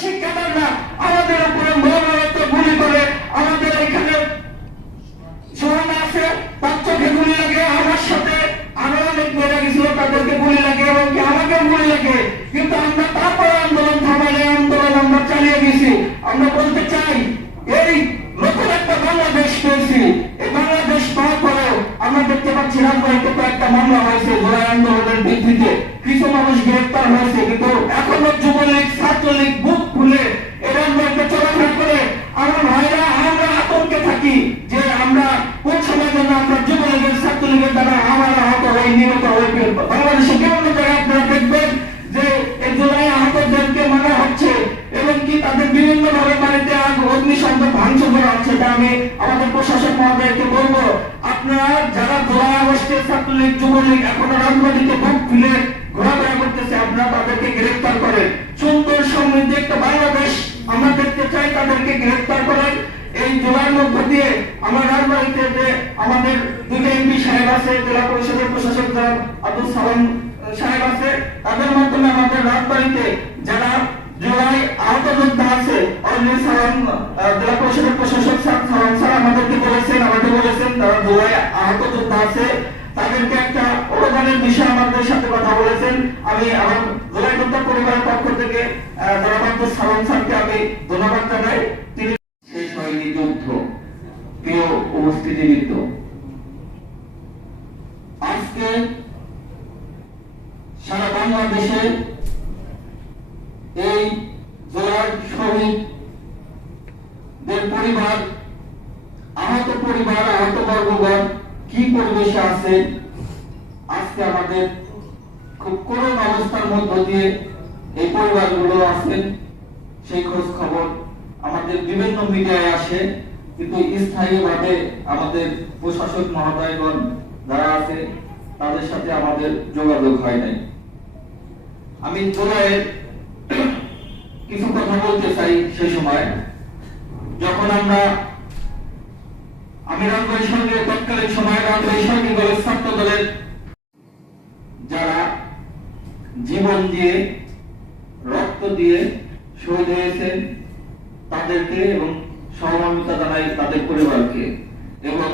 শিক্ষাদানরা আমাদের উপরে মনোরত গুলি করে। আমাদের এখানে সোহানা আছে, তার চোখে গুলি লাগে, আমার সাথে আরো অনেক মেয়েরা গেছিল, তাদেরকে গুলি লাগে এবং আমাকে গুলি লাগে। কিন্তু আমরা তারপরে আন্দোলন থামাইলে আন্দোলন আমরা চালিয়ে গেছি। আমরা বলতে চাই, এই নতুন একটা বাংলাদেশ পেয়েছি। এই বাংলাদেশ পাওয়ার পরেও আমরা দেখতে পাচ্ছি রাজবাড়িতে কয়েকটা মামলা হয়েছে জুলাই আন্দোলনের ভিত্তিতে, কিছু মানুষ গ্রেফতার হয়েছে, কিন্তু এখনো যুবলীগ ছাত্রলীগ বুক খুলে এরা চলাফেরা করে। আমার ভাইরা, আমরা আতঙ্কে থাকি যে আমরা কোন সময় যেন আমরা যুবলীগের ছাত্রলীগের দ্বারা আমরা আহত হয়ে নিহত হয়ে ফেলবো। বাংলাদেশে বিভিন্ন জায়গায় আপনারা দেখবেন যে এই জুলাই আহতদেরকে মারা হচ্ছে এবং কি তাদের বিভিন্ন ভাবে বাড়িতে অগ্নিসংযোগ ভাঙচুর করা হচ্ছে। আমি আমাদের প্রশাসক মহোদয়কে বলবো, আপনারা যারা জুলাই আগস্টের ছাত্রলীগ যুবলীগ এখনো রাজবাড়িতে বুক খুলে ঘোরাফেরা করতেছে, আপনারা তাদেরকে গ্রেফতার করেন। সুন্দর সমৃদ্ধ একটা বাংলাদেশ আমরা দেখতে চাই, তাদেরকে গ্রেফতার করেন। এই জুলাইয়ের মধ্য দিয়ে আমার রাজবাড়িতে যে আমাদের দুটো এমপি সাহেব আছে, জেলা পরিষদের প্রশাসক আব্দুল সালাম সাহেব আছে, তাদের মাধ্যমে আমাদের রাজবাড়িতে যারা জুলাই আহত যোদ্ধা আছে, সালাম জেলা পরিষদের প্রশাসক সালাম স্যার আমাদেরকে বলেছেন, তারা জুলাই আহত যোদ্ধা আছে, তাদেরকে একটা অনুদানের বিষয়ে আমাদের সাথে কথা বলেছেন। আমি আমার জুলাই যোদ্ধা পরিবারের পক্ষ থেকে আব্দুল সালাম স্যারকে আমি ধন্যবাদ জানাই। তিনি শেষ হয়নি যুদ্ধ। প্রিয় উপস্থিতিবৃন্দ, আজকে সারা বাংলাদেশে এই জুলাই শহীদদের পরিবার, আহত পরিবার, আহত বর্গগণ কি পরিবেশে আছে, আজকে আমাদের খুব করুণ অবস্থার মধ্য দিয়ে এই পরিবারগুলো আছেন, সেই খোঁজ খবর আমাদের বিভিন্ন মিডিয়ায় আসে, কিন্তু স্থায়ীভাবে আমাদের প্রশাসক মহোদয়গণ যারা আছে তাদের সাথে আমাদের যোগাযোগ হয় নাই। আমি জুলাইয়ের কিছু কথা বলতে চাই। সেই সময় যখন আমি রাজবাড়ী সঙ্গে তৎকালীন সময় রাজবাড়ী সঙ্গে দলের ছাত্র দলের যারা জীবন দিয়ে রক্ত দিয়ে শহীদ হয়েছেন তাদেরকে এবং সহমর্মিতা জানাই তাদের পরিবারকে, এবং